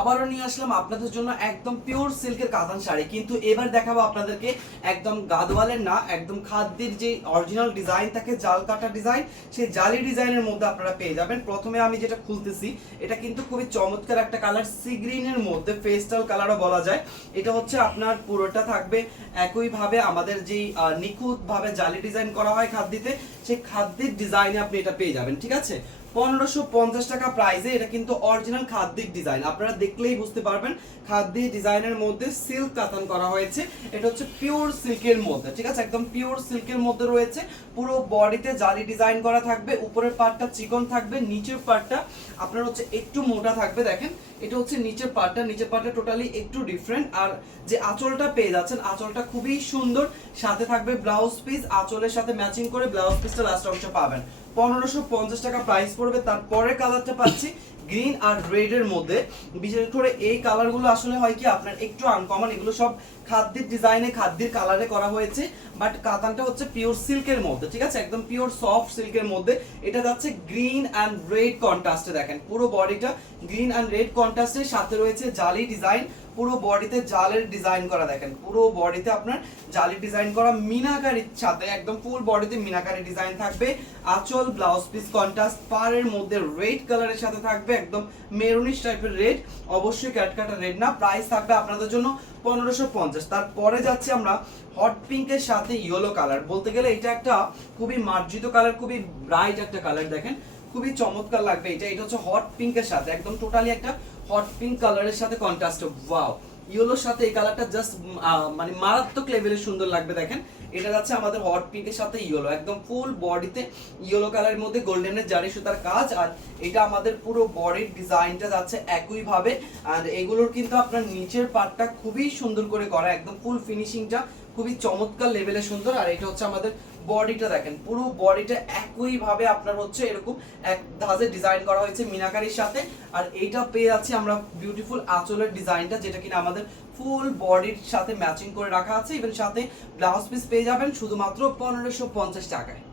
আবারও নিয়ে আসলাম আপনাদের জন্য একদম পিওর সিল্কের কাতান শাড়ি, কিন্তু এবার দেখাবো আপনাদেরকে একদম গাদওয়ালের না, একদম খাদ্যের যে অরিজিনাল ডিজাইন থাকে, জাল কাটা ডিজাইন, সেই জালি ডিজাইনের মধ্যে আপনারা পেয়ে যাবেন। প্রথমে আমি যেটা খুলতেছি, এটা কিন্তু খুবই চমৎকার একটা কালার, সি গ্রিনের মধ্যে পেস্টাল কালারও বলা যায়। এটা হচ্ছে আপনার পুরোটা থাকবে একইভাবে আমাদের যেই নিখুঁতভাবে জালি ডিজাইন করা হয় খাদ্যিতে, সেই খাদ্যের ডিজাইনে আপনি এটা পেয়ে যাবেন। ঠিক আছে, 1550 টাকা প্রাইসে। এটা কিন্তু অরিজিনাল খাদ্যির ডিজাইন, আপনারা দেখলেই বুঝতে পারবেন খাদ্যি ডিজাইনের মধ্যে সিল্ক কাতান করা হয়েছে। এটা হচ্ছে পিওর সিল্কের মধ্যে, ঠিক আছে, একদম পিওর সিল্কের মধ্যে রয়েছে। পুরো বডিতে জালি ডিজাইন করা থাকবে, উপরের পার্টটা চিকন থাকবে, নিচের পার্টটা আপনার হচ্ছে একটু মোটা থাকবে। দেখেন, এটা হচ্ছে নিচের পার্টটা টোটালি একটু ডিফারেন্ট। আর যে আঁচলটা পেয়ে যাচ্ছেন, আঁচলটা খুবই সুন্দর, সাথে থাকবে ব্লাউজ পিস, আঁচলের সাথে ম্যাচিং করে ব্লাউজ পিসটা লাস্ট অংশ পাবেন। 1550 টাকা প্রাইস পড়বে। তারপরে কালারটা পাচ্ছি গ্রিন আর রেড এর মধ্যে। বিশেষ করে এই কালারগুলো আসলে হয় কি আপনার একটু আনকমন, এগুলো সব খাদ্যের ডিজাইনে খাদ্যের কালারে করা হয়েছে, বাট কাতানটা হচ্ছে পিওর সিল্কের মধ্যে। ঠিক আছে, একদম পিওর সফট সিল্কের মধ্যে। এটা যাচ্ছে গ্রিন অ্যান্ড রেড কন্ট্রাস্টে। দেখেন পুরো বডিটা গ্রিন অ্যান্ড রেড কন্ট্রাস্টের সাথে রয়েছে জালি ডিজাইন, পুরো বডিতে জালের ডিজাইন করা। দেখেন পুরো বডিতে আপনার জালি ডিজাইন করা, মিনাকারির সাথে একদম ফুল বডিতে মিনাকারি ডিজাইন থাকবে। আঁচল, ব্লাউজ পিস কন্ট্রাস্ট, পাড়ের মধ্যে রেড কালারের সাথে থাকবে একদম মেরুনিশ টাইপের রেড, অবশ্যই ক্যাটকাটা রেড না। প্রাইস থাকবে আপনাদের জন্য 1550। তারপরে যাচ্ছি আমরা হট পিঙ্কের সাথে ইয়েলো কালার। বলতে গেলে এটা একটা খুবই মার্জিত কালার, খুবই ব্রাইট একটা কালার। দেখেন খুবই চমৎকার লাগবে এটা। এটা হচ্ছে হট পিঙ্কের সাথে একদম টোটালি একটা হট পিঙ্ক কালারের সাথে কন্ট্রাস্ট। ওয়াও, ইয়েলোর সাথে এই কালারটা জাস্ট মানে মারাত্মক লেভেলের সুন্দর লাগবে। দেখেন এটা যাচ্ছে আমাদের হট পিঙ্কের সাথে ইয়েলো, একদম ফুল বডিতে ইয়েলো কালারের মধ্যে গোল্ডেনের জারি সুতার কাজ। আর এটা আমাদের পুরো বডির ডিজাইনটা যাচ্ছে একইভাবে। আর এগুলোর কিন্তু আপনার নিচের পার্টটা খুবই সুন্দর করে করা, একদম ফুল ফিনিশিংটা খুবই চমৎকার লেভেলে সুন্দর। আর এটা হচ্ছে আমাদের বডিটা, দেখেন পুরো বডিটা একইভাবে আপনার হচ্ছে এরকম এক ধাজে ডিজাইন করা হয়েছে মিনাকারির সাথে। আর এইটা পেয়ে যাচ্ছি আমরা বিউটিফুল আঁচলের ডিজাইনটা, যেটা কিনা আমাদের ফুল বডির সাথে ম্যাচিং করে রাখা আছে। ইভেন সাথে ব্লাউজ পিস পেয়ে যাবেন শুধুমাত্র 1550 টাকায়।